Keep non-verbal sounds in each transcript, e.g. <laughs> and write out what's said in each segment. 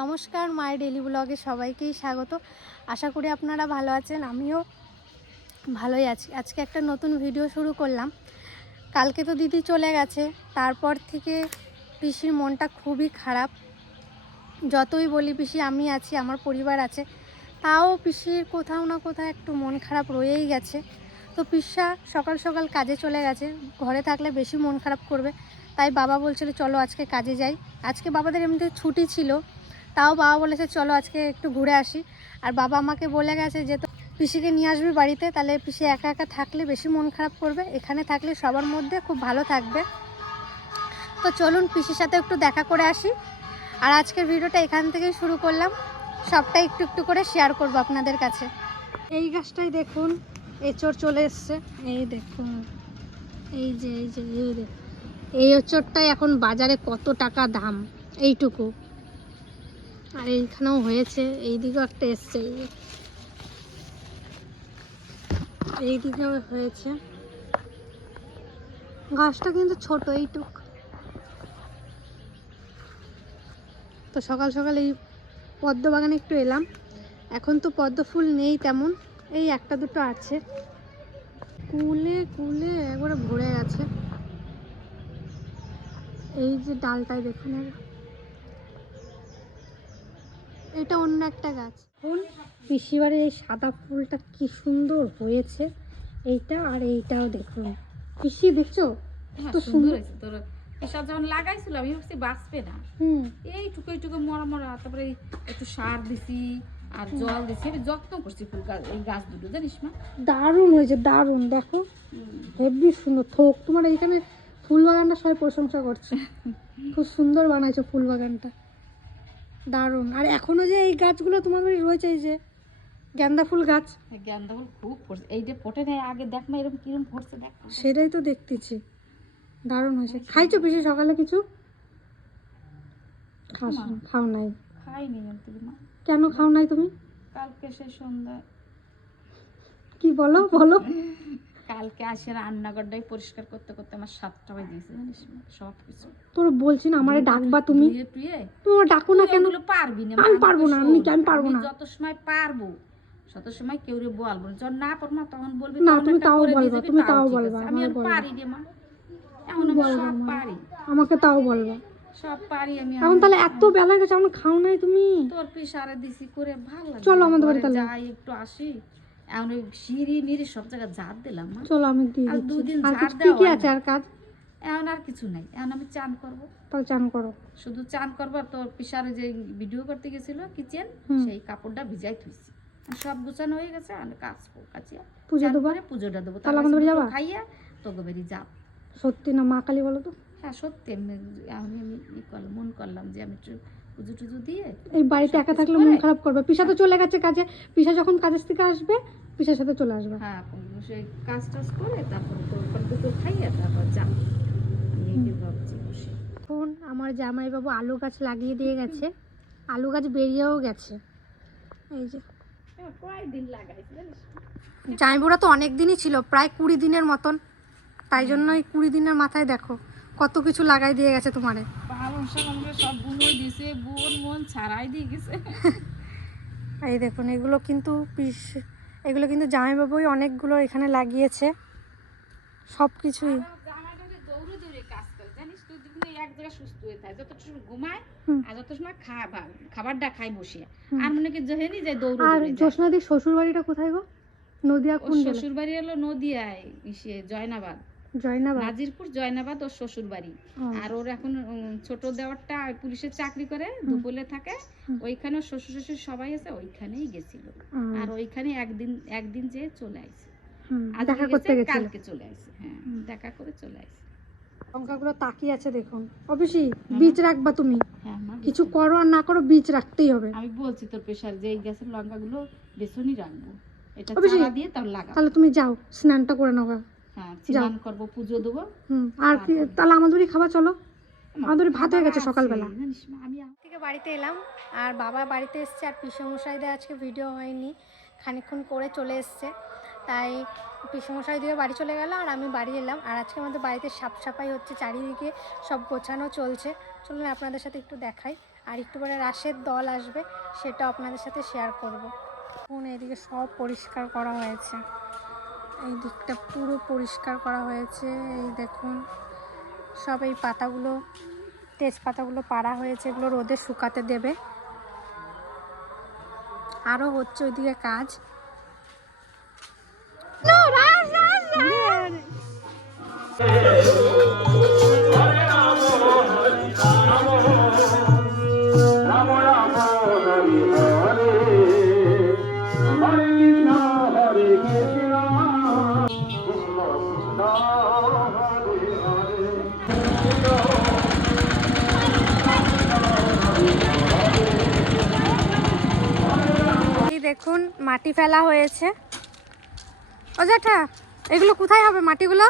নমস্কার মায়ের ডেলি ব্লগে সবাইকেই স্বাগত। আশা করি আপনারা ভালো আছেন, আমিও ভালোই আছি। আজকে একটা নতুন ভিডিও শুরু করলাম। কালকে তো দিদি চলে গেছে, তারপর থেকে পিসির মনটা খুবই খারাপ। যতই বলি পিসি, আমি আছি, আমার পরিবার আছে। তাও পিসির কোথাও না কোথাও একটু মন খারাপ রয়েই গেছে। তো পিসা সকাল সকাল কাজে চলে গেছে, ঘরে থাকলে বেশি মন খারাপ করবে। তাই বাবা বলছিল, চলো আজকে কাজে যাই। আজকে বাবাদের এমনিতে ছুটি ছিল তাও বাবা বলেছে, চলো আজকে একটু ঘুরে আসি। আর বাবা আমাকে বলে গেছে যে, তো পিসিকে নিয়ে আসবি বাড়িতে, তাহলে পিসি একা একা থাকলে বেশি মন খারাপ করবে। এখানে থাকলে সবার মধ্যে খুব ভালো থাকবে। তো চলুন পিসির সাথে একটু দেখা করে আসি। আর আজকের ভিডিওটা এখান থেকেই শুরু করলাম। সবটা একটু একটু করে শেয়ার করব আপনাদের কাছে। এই গাছটাই দেখুন এচোর চলে এসছে। এই দেখুন, এই যে এই যে, এই দেখুন। এই এচোরটাই এখন বাজারে কত টাকা দাম? এইটুকু। আর এইখানেও হয়েছে, এইদিকেও একটা এসছে। এইদিকেও হয়েছে। গাছটা কিন্তু ছোট, এইটুক। তো সকাল সকাল এই পদ্ম বাগানে একটু এলাম। এখন তো পদ্ম ফুল নেই তেমন, এই একটা দুটো আছে। কুলে কুলে, একবারে ভরে গেছে। এই যে ডালটাই দেখুন এর। এটা অন্য একটা গাছ। ফুল পিসিবারের এই সাদা ফুলটা কি সুন্দর হয়েছে? এইটা আর এইটাও দেখুন। পিসি দেখছ? হ্যাঁ, তো সুন্দর। হয়েছে তোর। এসব যখন লাগাইছিল আমি ভাবছি বাঁচবে না। হুম। এই টুকু টুকু মরা মরা। তারপরে একটু সার দিছি আর জল দিছি। আমি যত্ন করছি ফুল গাছ এই গাছ দুটো জানিস মা? দারুণ হয়েছে দারুণ। দেখো হেভি সুন্দর। থোক তোমার এইখানে ফুল বাগানটা সবাই প্রশংসা করছে। <laughs> খুব সুন্দর বানাইছো ফুল বাগানটা। দারুণ। আর এখনও যে এই গাছগুলো তোমার বাড়ি রয়েছে এই যে গেন্দা ফুল গাছ? গেন্দা ফুল খুব পড়ছে যে ফোটে নেই আগে দেখ না এরকম কিরম পড়ছে দেখ সেটাই তো দেখতেছি। দারুণ হয়েছে। খাইছো বেশি সকালে কিছু? খাস খাও নাই। খাইনি কেন খাও নাই তুমি? কালকে সে সন্ধ্যা কি বলো বলো। <laughs> কালকে আসে রান্নাঘরটাই পরিষ্কার করতে করতে আমার সাতটা বাজে জানিস? সব কিছু তোর বলছি না আমারে ডাকবা তুমি। তোমার ডাকো না কেন? পারবি না আমি পারব না, আমি কেন পারব না? যত সময় পারব তত সময় কেউ রে বলব। যখন না পারব না তখন বলবি না, তুমি তাও বলবা, তুমি তাও বলবা, আমি পারি রে মা। এখন আমি সব পারি। আমাকে তাও বলবা। সব পারি আমি এখন তাহলে এত বেলা গেছে এখন খাও নাই তুমি। তোর পিসারে দিছি করে ভালো লাগে চলো। আমাদের বাড়ি তাহলে। যাই একটু আসি। এখন ওই সিঁড়ি মিড়ি সব জায়গায় ঝাড় দিলাম মা। চলো আমি দিয়ে আর দিচ্ছি। দুদিন আর ঝাড় কিছু কি কি আছে আর কাজ? এখন আর কিছু নাই। এখন আমি চান করব। তাহলে চান করো। শুধু চান করব আর তোর পিসারে যে ভিডিও করতে গেছিল কিচেন হুম। সেই কাপড়টা ভিজাই থুইছি। আর সব গুছানো হয়ে গেছে আমি কাজ কাচিয়া পুজো দেবো? তারপরে পুজোটা দেবো। তাহলে আমাদের বাড়ি যাবা? খাইয়া তোকে বেরিয়ে যাব। সত্যি না মা কালী বলো তো? হ্যাঁ সত্যি আমি আমি আমি ই করলাম মন করলাম যে আমি একটু পুজো টুজো দিয়ে এই বাড়িতে একা থাকলে মন খারাপ করবে। পিসা তো চলে গেছে কাজে। পিসা যখন কাজের থেকে আসবে পিসার সাথে চলে আসবে। হ্যাঁ সেই কাজ টাজ করে তারপরে দুটো খাইয়া তারপর যাব আমি ভাবছি বসে। এখন আমার জামাইবাবু আলু গাছ লাগিয়ে দিয়ে গেছে। আলু গাছ বেরিয়েও গেছে। এই যে। কয়েকদিন জামাইবুড়া তো অনেক দিনই ছিল প্রায় কুড়ি দিনের মতন। তাই জন্য এই কুড়ি দিনের মাথায় দেখো কত কিছু লাগাই দিয়ে গেছে তোমারে। সব বুনোই দিছে বোন মন ছাড়াই দিয়ে গেছে। <laughs> এই দেখুন এগুলো কিন্তু পিস এগুলো কিন্তু জামাইবাবুই অনেকগুলো এখানে লাগিয়েছে। সব কিছুই জামাইটা দৌড়ে দৌড়ে কাজ করে জানিস এক জায়গায় সুস্থ থাকে যত ঘুমায় হুম। আর মনে শ্বশুর বাড়িটা কোথায় গো? নদিয়া কোন শ্বশুর বাড়ি হলো নদিয়ায় জয়নাবাদ। নাজিরপুর জয়নাবাদ ওর শ্বশুর বাড়ি আর ওর এখন ছোট দেওয়ারটা পুলিশের চাকরি করে দুপুরে থাকে। ওইখানে শ্বশুর শ্বশুর সবাই আছে ওইখানেই গেছিল। আর ওইখানে একদিন একদিন যে চলে আজকে দেখা করতে কালকে চলে আসে হ্যাঁ দেখা করে চলে আসে লঙ্কাগুলো তাকিয়ে আছে দেখুন। অবশ্যই বীজ রাখবা তুমি। হ্যাঁ কিছু করো আর না করো বীজ রাখতেই হবে। আমি বলছি তোর প্রেশার যে এই গ্যাসের লঙ্কাগুলো বেসনই রাখব। এটা। দিয়ে তার লাগা তাহলে তুমি যাও স্নানটা করে নেওয়া হ্যাঁ স্নান করব পুজো দেবো। হুম আর কি তাহলে আমাদের বাড়ি খাবার চলো আমাদের ভাত হয়ে গেছে সকালবেলা। আমি থেকে বাড়িতে এলাম আর বাবা বাড়িতে এসছে আর পিসমশাইদের আজকে ভিডিও হয়নি। খানিকক্ষণ করে চলে এসছে। তাই পিসমশাই দিয়ে বাড়ি চলে গেল আর আমি বাড়ি এলাম। আর আজকে আমাদের বাড়িতে সাফ সাফাই হচ্ছে চারিদিকে সব গোছানো চলছে। চলুন আপনাদের সাথে একটু দেখাই। আর একটু পরে রাসের দল আসবে সেটা আপনাদের সাথে শেয়ার করব। এখন এদিকে সব পরিষ্কার করা হয়েছে। এই দিকটা পুরো পরিষ্কার করা হয়েছে। এই দেখুন সব এই পাতাগুলো তেজপাতাগুলো পাড়া হয়েছে এগুলো রোদে শুকাতে দেবে। আরও হচ্ছে ওইদিকে কাজ। দেখুন মাটি ফেলা হয়েছে। ও জ্যাঠা এগুলো কোথায় হবে মাটিগুলো?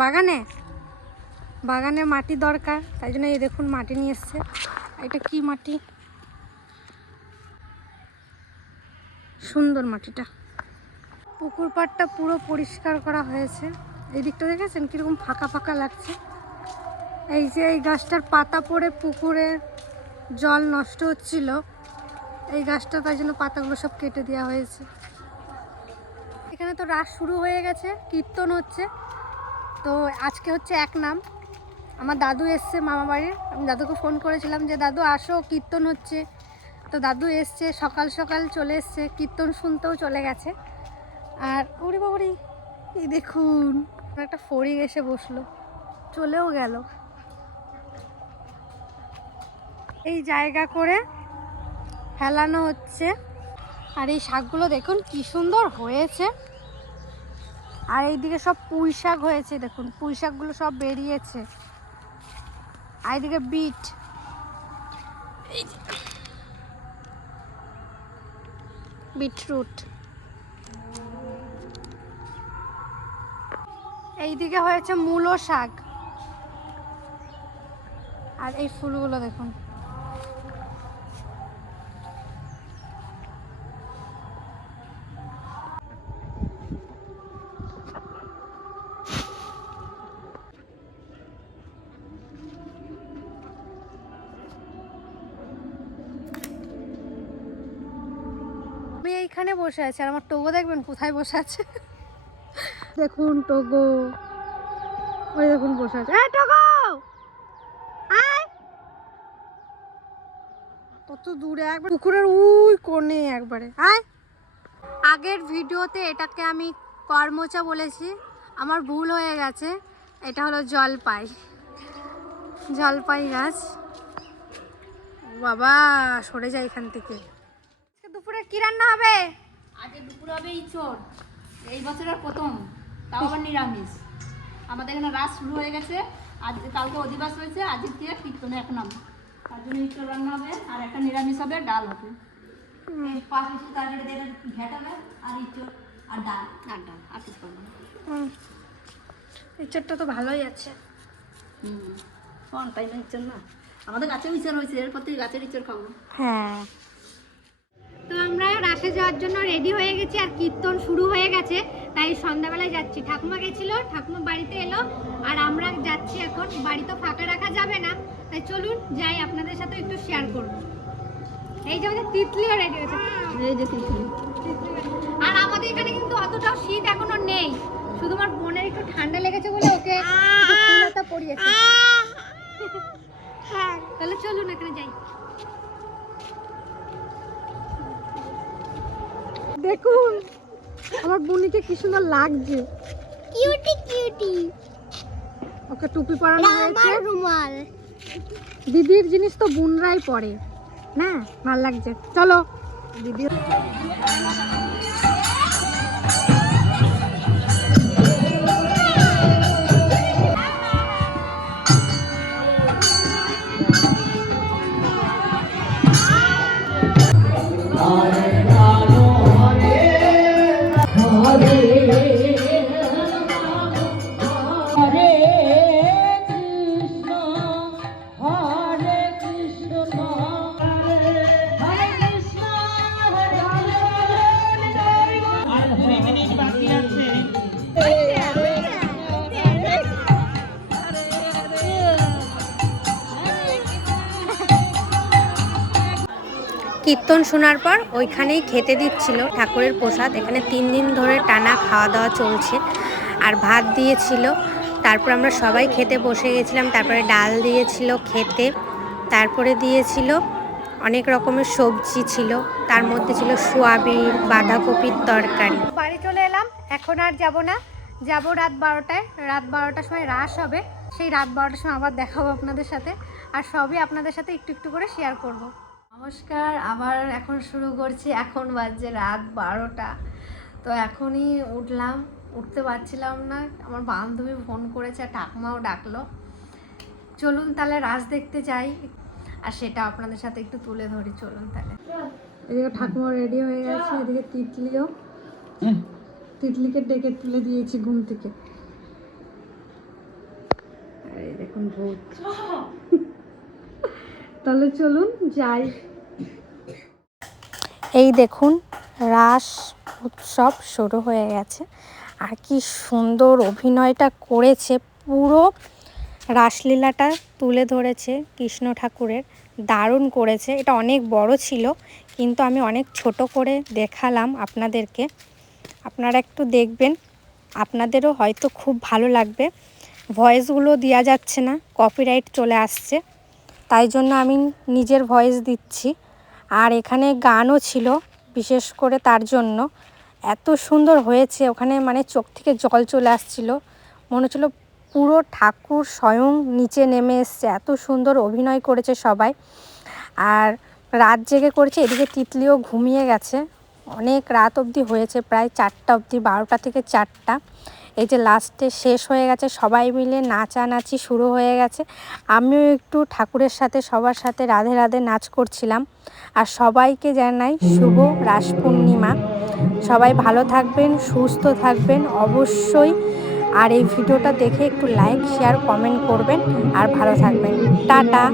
বাগানে? বাগানে মাটি দরকার তাই জন্য এই দেখুন মাটি নিয়ে এসছে। এটা কি মাটি? সুন্দর মাটিটা। পুকুর পাড়টা পুরো পরিষ্কার করা হয়েছে। এই দিকটা দেখেছেন? কীরকম ফাঁকা ফাঁকা লাগছে। এই যে এই গাছটার পাতা পড়ে পুকুরে জল নষ্ট হচ্ছিল। এই গাছটা তাই জন্য পাতাগুলো সব কেটে দেওয়া হয়েছে। এখানে তো রাস শুরু হয়ে গেছে, কীর্তন হচ্ছে। তো আজকে হচ্ছে এক নাম। আমার দাদু এসছে মামা বাড়ির। আমি দাদুকে ফোন করেছিলাম যে, দাদু, আসো, কীর্তন হচ্ছে। তো দাদু এসছে, সকাল সকাল চলে এসছে, কীর্তন শুনতেও চলে গেছে। আর ওরে বাবারি, এই দেখুন, একটা ফড়িং এসে বসল, চলেও গেল। এই জায়গা করে ফেলানো হচ্ছে। আর এই শাকগুলো দেখুন কি সুন্দর হয়েছে। আর এইদিকে সব পুঁই শাক হয়েছে, দেখুন। পুঁই শাকগুলো সব বেরিয়েছে। আর এইদিকে বিট। বিটরুট। এইদিকে হয়েছে মূলো শাক। আর এই ফুলগুলো দেখুন। আমি এইখানে বসে আছে আর আমার টোগো দেখবেন কোথায় বসে আছে? দেখুন টোগো। ওই দেখুন বসে আছে। টোগো! আয়! কত দূরে একবার পুকুরের উই কোণে একবারে। আয়! আগের ভিডিওতে এটাকে আমি করমোচা বলেছি আমার ভুল হয়ে গেছে। এটা হলো জলপাই। জলপাই গাছ। বাবা সরে যায় এখান থেকে। দুপুরে কি রান্না হবে? আজকে দুপুর হবে ইঁচড়। এই বছরের প্রথম তাও আবার নিরামিষ। আমাদের এখানে রাস শুরু হয়ে গেছে। আজ কালকে অধিবাস হয়েছে আজকে কীর্তনে এক নাম। তার জন্য ইঁচড় রান্না হবে আর একটা নিরামিষ হবে ডাল হবে। পাঁচ তরকারি দিয়ে ঘ্যাট হবে আর আর ডাল। আর ডাল আর কিছু করব না। হুম। ইচ্ছারটা তো ভালোই আছে। হুম। কোন তাই না? আমাদের গাছেও ইঁচড় হয়েছে এরপর থেকে গাছের ইঁচড় খাব। হ্যাঁ। রাসে যাওয়ার জন্য রেডি হয়ে গেছি আর কীর্তন শুরু হয়ে গেছে। তাই সন্ধ্যাবেলায় যাচ্ছি। ঠাকুমা গেছিল ঠাকুমা বাড়িতে এলো আর আমরা যাচ্ছি এখন। বাড়ি তো ফাঁকা রাখা যাবে না। তাই চলুন যাই আপনাদের সাথে একটু শেয়ার করব। এই যে আমাদের তিতলিও রেডি হয়েছে। এই যে তিতলি। আর আমাদের এখানে কিন্তু অতটাও শীত এখনও নেই। শুধু আমার বোনের একটু ঠান্ডা লেগেছে বলে ওকে পরিয়েছে। তাহলে চলুন এখানে যাই। দেখুন আমার বুনিকে কি সুন্দর লাগছে। Cutie cutie. ওকে টুপি পরানো হয়েছে। রুমাল। দিদির জিনিস তো বুনরাই পরে। না ভালো লাগছে। চলো। দিদি Oh, কীর্তন শোনার পর ওইখানেই খেতে দিচ্ছিল ঠাকুরের প্রসাদ। এখানে তিন দিন ধরে টানা খাওয়া দাওয়া চলছে। আর ভাত দিয়েছিল, তারপর আমরা সবাই খেতে বসে গেছিলাম। তারপরে ডাল দিয়েছিল খেতে, তারপরে দিয়েছিল অনেক রকমের সবজি ছিল। তার মধ্যে ছিল সোয়াবিন, বাঁধাকপির তরকারি। বাড়ি চলে এলাম। এখন আর যাব না। যাব রাত বারোটায়। রাত বারোটার সময় রাস হবে। সেই রাত বারোটার সময় আবার দেখাবো আপনাদের সাথে। আর সবই আপনাদের সাথে একটু একটু করে শেয়ার করব। নমস্কার আবার এখন শুরু করছি। এখন বাজছে রাত বারোটা। তো এখনই উঠলাম উঠতে পারছিলাম না। আমার বান্ধবী ফোন করেছে ঠাকুমাও ডাকলো। চলুন তাহলে রাস দেখতে যাই আর সেটা আপনাদের সাথে একটু তুলে ধরি। চলুন তাহলে। এদিকে ঠাকুমা রেডি হয়ে গেছে এদিকে তিতলিও। তিতলিকে ডেকে তুলে দিয়েছি ঘুম থেকে। এই দেখুন ভূত। তাহলে চলুন যাই। এই দেখুন, রাস উৎসব শুরু হয়ে গেছে। আর কি সুন্দর অভিনয়টা করেছে, পুরো রাসলীলাটা তুলে ধরেছে কৃষ্ণ ঠাকুরের, দারুণ করেছে। এটা অনেক বড় ছিল, কিন্তু আমি অনেক ছোট করে দেখালাম আপনাদেরকে। আপনারা একটু দেখবেন, আপনাদেরও হয়তো খুব ভালো লাগবে। ভয়েসগুলো দেওয়া যাচ্ছে না কপিরাইট চলে আসছে। তাই জন্য আমি নিজের ভয়েস দিচ্ছি। আর এখানে গানও ছিল, বিশেষ করে তার জন্য। এত সুন্দর হয়েছে, ওখানে মানে চোখ থেকে জল চলে আসছিল। মনে হচ্ছিল পুরো ঠাকুর স্বয়ং নিচে নেমে এসছে। এত সুন্দর অভিনয় করেছে সবাই। আর রাত জেগে করেছে, এদিকে তিতলিও ঘুমিয়ে গেছে। অনেক রাত অবধি হয়েছে, প্রায় চারটা অবধি, বারোটা থেকে চারটা। এই যে লাস্টে শেষ হয়ে গেছে, সবাই মিলে নাচানাচি শুরু হয়ে গেছে। আমিও একটু ঠাকুরের সাথে, সবার সাথে রাধে রাধে নাচ করছিলাম। আর সবাইকে জানাই শুভ রাস পূর্ণিমা সবাই ভালো থাকবেন, সুস্থ থাকবেন অবশ্যই। আর এই ভিডিওটা দেখে একটু লাইক শেয়ার কমেন্ট করবেন। আর ভালো থাকবেন। টাটা।